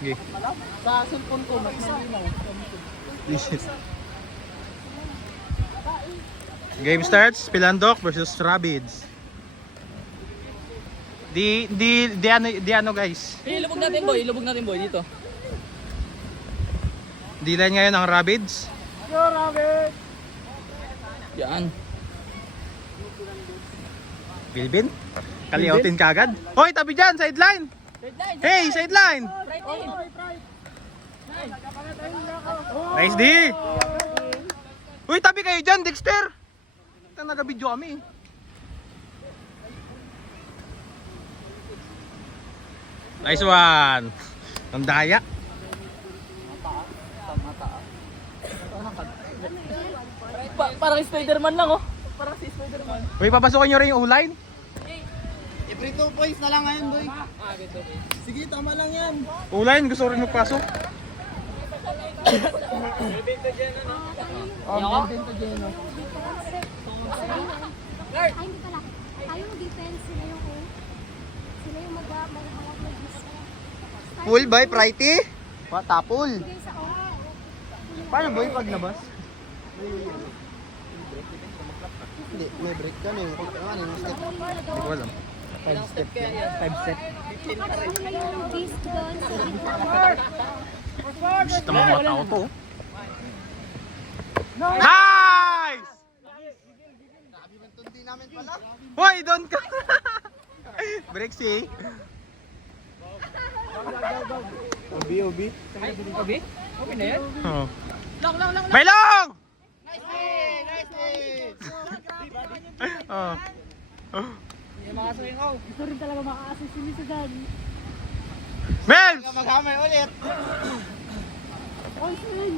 Okay. Sa cellphone ko, mas malinaw. Game starts, Pilandok versus Rabids. Di ano guys. Ilubog natin boy dito. Di-line ngayon ang Rabids. Yo, Rabbit! Yan. Bilbin. Kaliautin kagad. Hoy, tabi dyan, sideline. Hey, sideline. Nice D. Uy, tabi kayo dyan, Dexter. Ito nag-video kami. Nice one. Ang daya. Parang Spider-Man lang oh. Parang si Spider-Man. Uy, papasukin nyo rin yung O-line. I-free 2 points na lang ngayon boy. Sige, tama lang yan. O-line, gusto rin magpasok. Ako? Ay, hindi pala. Tayo yung defense, sila yung maghahawak ng disc. Full by Frighty? Tapol. Bigay sa Paano boy paglabas? Hindi, may break ka na yung step. Hindi ko alam. 5 step kaya yan. 5 step. ano na yung disc doon sa Gusto mga mga tao to. Nice! Tundi namin pala. Hoy, doon ka. Break si. OB. Okay na yan? Oh. Lang. May long! Nice day! Oh. Yung mga swing out. Gusto rin talaga maka-assist sila sa Dan. Mels! Maghamay ulit. One swing!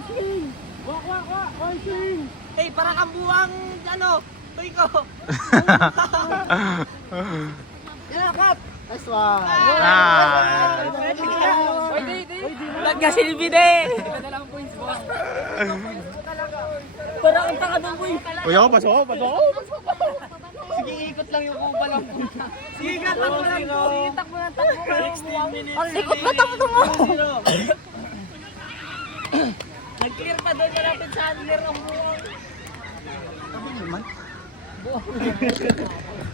One swing! Hey, parang ang buwang ano, toy ko. Cut! Nice one. Ah. Lag ka silbi din. Dalawang points boss. Parang ang taka ng boy. Uy, ako, pasok ako. Sige, ikot lang yung kuba lang. Sige, takbo lang. Sige, takbo lang. 16 minutes. Ang likot na takbo mo. Nag-clear pa doon yung rapid Chandler ang buwang.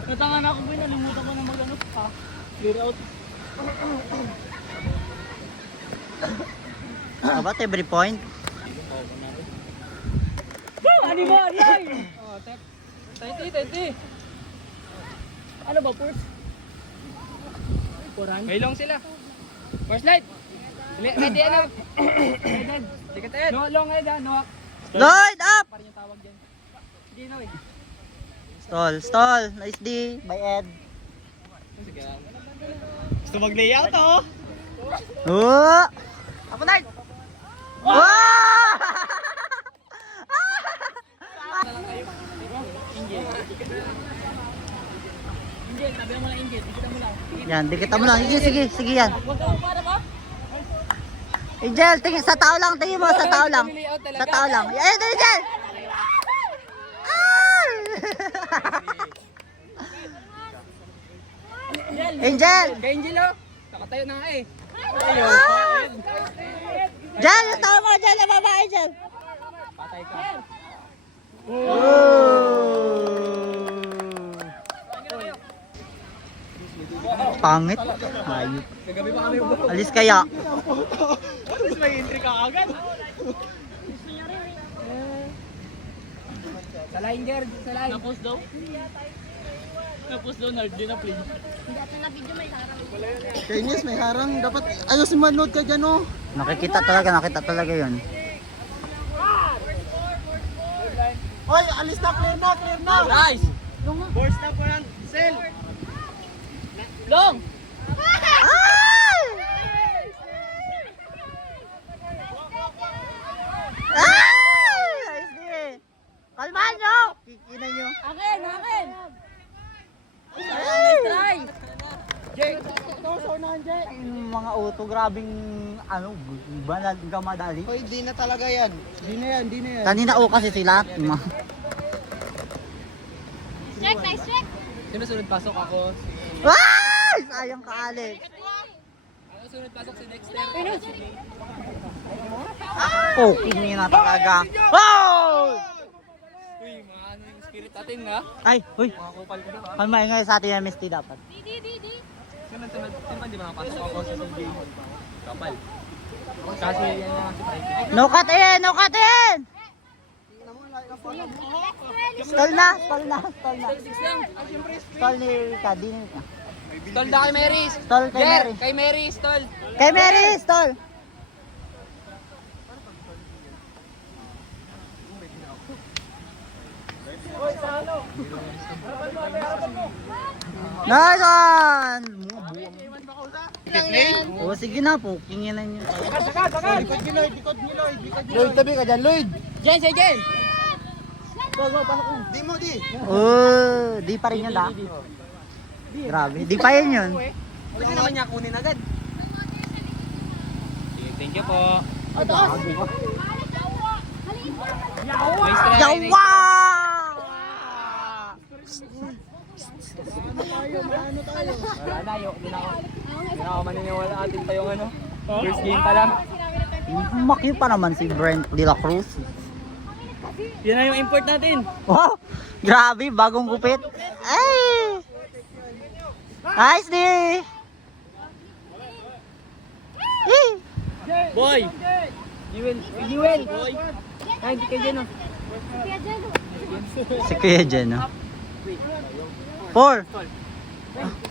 Natangan ako boy, nalimutan ko na mag-ano pa. Clear out. About every point? Ano mo, Arlay? Oh, tep. 30. Ano ba, first? May long sila. First light. Ready, ano? Ticket Ed. No, long Ed, no. Lloyd, up! Parang yung tawag dyan. Hindi na, eh. Stall. Nice D. By Ed. Gusto mag-layout, oh. Oh! Apo night! Wow! Angel, sabi mo lang Angel. Ikita mo lang. Yan, dikita mo lang. Sige yan. Huwag ka para ba? Angel, tingin sa tao lang, tingin mo sa tao lang. Sa tao lang. Ayun, Angel! Ah! Angel! Kay Angel, oh. Nakatayo na nga, eh. Diyan, yung tao mo dyan, yung babae dyan. Patay ka. Pangit. Hayop. Kagabi pa kami buo. Alis kaya. Tapos may entry ka agad. Salain, Gerd. Salain. Napos daw? Napos daw, Nard. Di na play. Hindi ito na video may harang. Kainis, may harang. Dapat ayusin manood ka dyan, oh. Nakita talaga yun. Hoy, alis na, clear na. Nice. Force na po ng cell. Long. Nice day. Kalmahan nyo! Kikinan nyo. Akin. Nice try. Jay. Yung mga auto, grabing banal ka madali. Hoy, di na talaga yan. Di na yan. Kanina kasi sila. Check, nice check! Sino sunod pasok ako? Ay! Sayang ka, Alex. kasunod pasok si Dexter. Poking niya na talaga. Wow! Uy, mga ano yung spirit natin ha? Ay, uy. Mga kupal ko na ha? Ang maingay sa atin yung MST dapat. Di. Sunod-sunod, di ba nakapasok ako sa CJ? Kapal. Kasi yan na si Pride. No cut in! No cut in! Stall na! Stall na! Stall na! Stall ni Rika. Di ni Rika. Stall na kay Mary. Stall kay Mary. Kay Mary, stall. Kay Mary! Stall! Nice one! Oh, sige na, poking yan na yun. Lloyd, tabi ka dyan, Lloyd. Jen, si Jen! Di mo, di. Oh, di pa rin yun da. Grabe, di pa yun yun. Pwede naman niya kunin agad. Sige, thank you po. Nice try. Yawa! Wala na, hindi na ako maniniwala atin pa yung ano. First game pa lang. Maki pa naman si Brent De La Cruz. Yan na yung import natin. Wow! Grabe, bagong gupit. Ay! Nice di! Boy! Yuel! Boy! Ay, hindi kayo dyan oh. Si Kuya Jen, no? 4!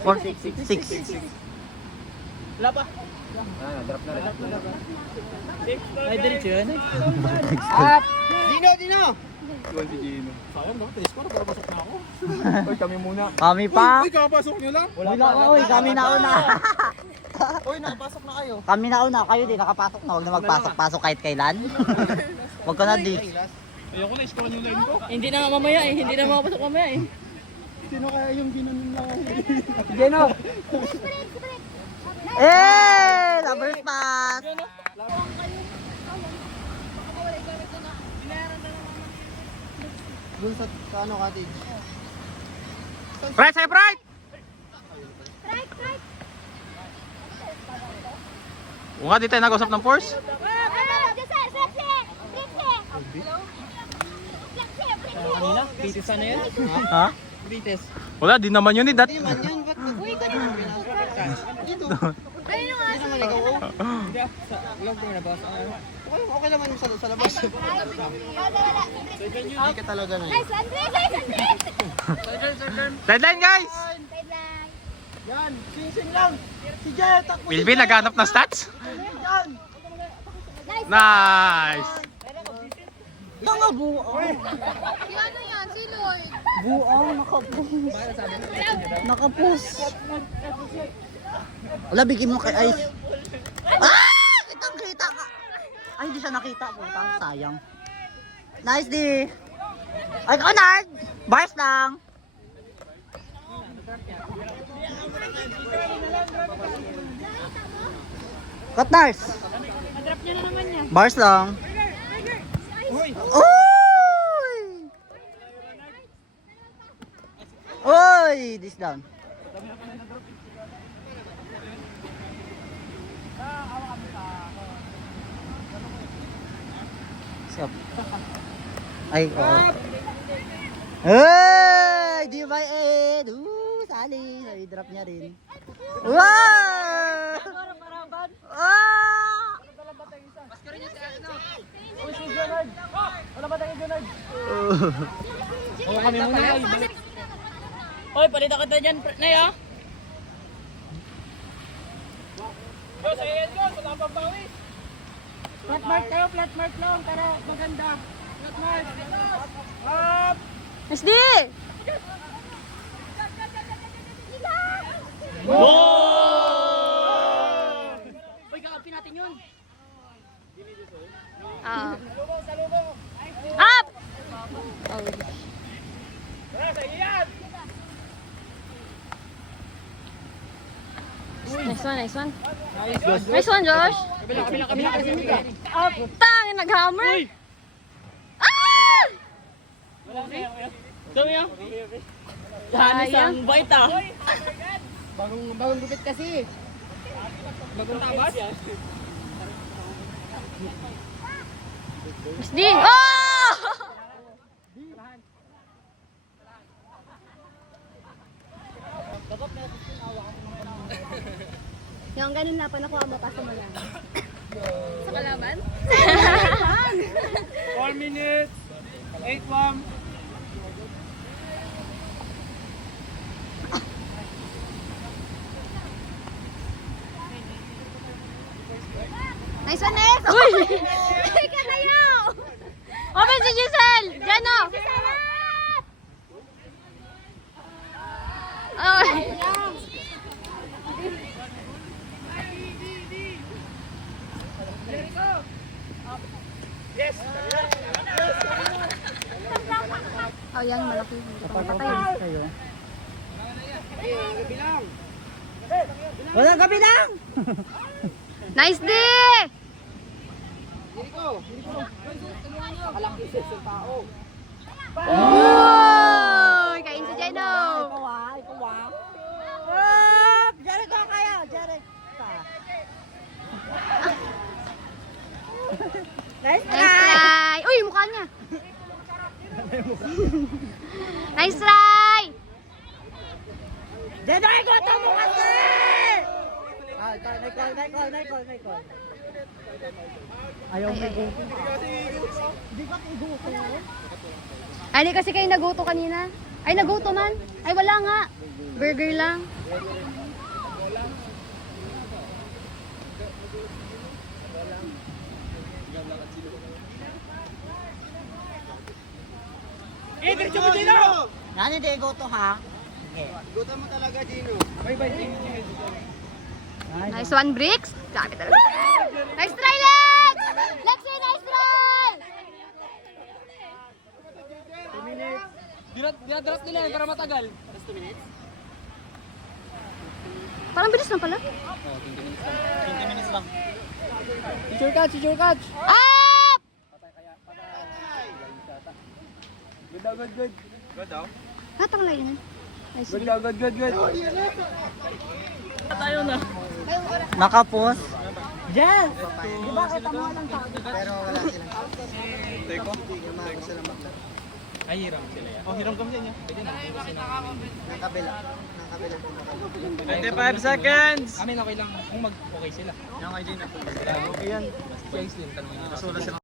4, 6. Wala pa. Drop na rin. Ay, diretso yun. Dino! Iwan si Gino. Sayang, dapat tinis ko, nakapasok na ako. Uy, kami muna. Kami pa. Uy, kakapasok nyo lang. Wala, uy, kami nauna. Uy, nakapasok na kayo. Kami nauna, kayo din nakapasok na. Huwag na magpasok-pasok kahit kailan. Huwag ka na di. Ayoko na, isko yung line ko. Hindi na nga mamaya eh. Hindi na makapasok mamaya eh. Sino kaya yung ginanon lang? Geno! Eh! Lovers pass! Doon sa ano, cottage. Right, side right! Right. O nga, di tayo nag-usap ng force. Kanina? Bitis na yan? Ha? Bitis. Wala, di naman yun eh. Di man yun, ba't dito? Ayun nga. Di naman ikaw. Hindi ah. Sa vlog ko nabasa ko. Okay naman yung sa labas. Hindi ka talaga na yun. Nice, Andres! Deadline guys! Deadline. Yan, sing lang. Si Jet, takbo. Pilvin, naghanap ng stats? Yan. Nice! Mga buo. Yung ano yan, si Lloyd. Buo, nakapus. Nakapus. Wala, bigyan mo kay Ice. Ah! Kitang-kita ka. Ay, hindi siya nakita. Putang, sayang. Nice di. Ay, Conard! Bars lang. Cutnars. Bars lang. Uy! Uy! This down. Stop. Ay, oh. Hey! Di ba Ed? Sali. Ay, drop niya rin. Wow! Ah! Oo, kami muna. Hoy, palita ka tayo dyan, Nay ah. Flat mark kayo, flat mark lang, para maganda. Flat mark. Up! SD! Hoy, kakapin natin yun. Up! Nice one. Nice one, Josh. Kabila. Up! Tang, nag-hammer. Ah! Sabi niya. Hanis ang bait ah. Bagong gupit kasi. Miss D! Oh! Yung ganun na pa nakuha mo pa sa mga. Sa kalaban? 4 minutes. 8-1. Nice one, Nes! Uy! Teka kayo! Open si Giselle! Jano! Oh. Oh, yan, malaki. Kapag kayo. Walang gabi lang! Nice D! Uy! Kain si Jeno! Jared ka kaya! Jared ka! Nice Nice try! Uy, mukha niya! Nice try! Jared ko ito mo kasi! May call. Ayaw Ay, mo ay, ay. Di ba tiguto? Ay, hindi kasi kayo naguto kanina. Ay, naguto man. Ay, wala nga. Burger lang. Yan hindi guto ha? Nice one, Bricks. Grabe talaga. Nice try, Lex! Lexi, nice try! Dinadaras nila yan para matagal. Parang bilis lang pala. 20 minutes lang. Teacher catch. Up! Good. Good daw. Hatang layo na. Nice. Good. Nakapos. Jess! Di ba kita mo lang tao? Pero wala silang Teko. Ay, hiram sila yan. Oh, hiram kami sa inyo. Ng kabila. 25 seconds! Amin okay lang kung mag-okay sila. Yung kay Jane. Okay yan. Si Aislinn, tanongin niyo. Kasula sila.